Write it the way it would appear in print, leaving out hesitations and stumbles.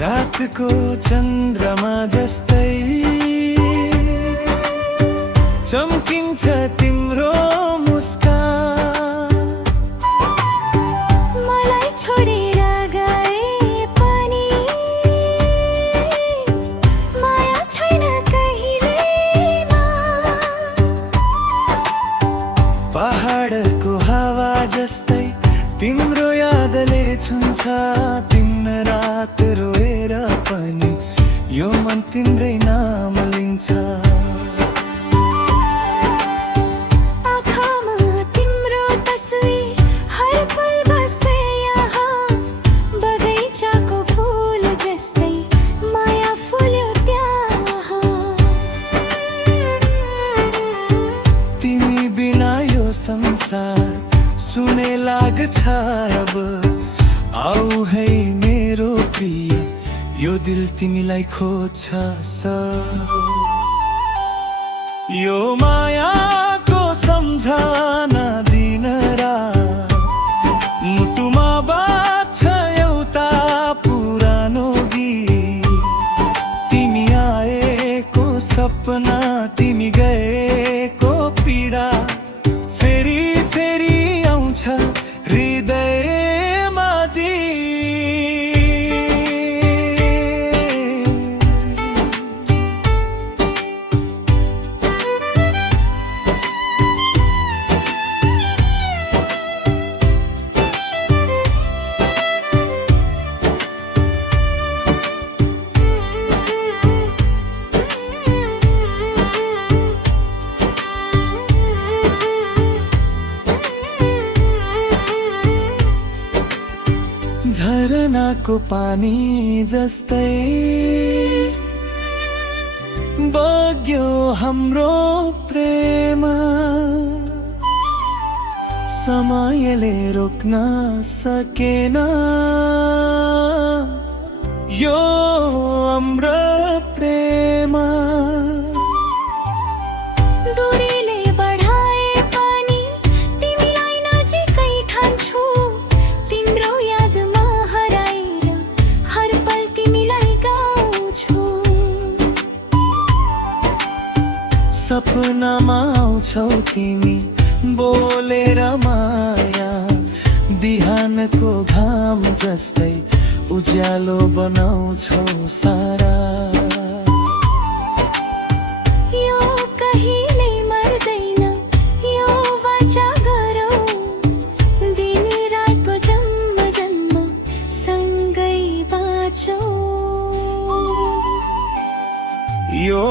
रातको चन्द्रमा जस्तै चम्किन्छ तिम्रो मुस्कान। मलाई छोडेर गए पनि माया छैन कहिल्यै। पहाडको हावा जस्तै तिम्रो यादले छुन्छ। तिम्रो रात रोएर पनि यो मन तिम्रै नाम लिन्छ। आँखामा तिम्रो तस्बिर हर पल बसे यहाँ। बगैँचाको फुल जस्तै माया फुल्यो त्यहाँ। तिमी बिना यो संसार सुने लाग्छ अब। आऊ है मेरो प्रिय, यो दिल तिमीलाई खोज्छ सब। यो मायाको सम्झना दिन रात मुटुमा बाँच्छ एउटा पुरानो गीत। तिमी आएको सपना, तिमी गएको पीडा फेरि फेरि आउँछ हृदयमा जी। झरनाको पानी जस्तै बग्यो हाम्रो प्रेम। समयले रोक्न सकेन यो हाम्रो प्रेम। दूरीले बढाए पनि तिमीलाई नजिकै ठान्छु। तिम्रो यादमा हराएर हर पल तिमीलाई गाउँछु। सपनामा आउँछौ तिमी बोलेर माया। बिहानको घाम जस्तै उज्यालो बनाउँछौ सारा। यो कहिल्यै मर्दैन, यो वाचा गरौँ। दिन रातको जन्म जन्म सँगै बाँचौँ। यो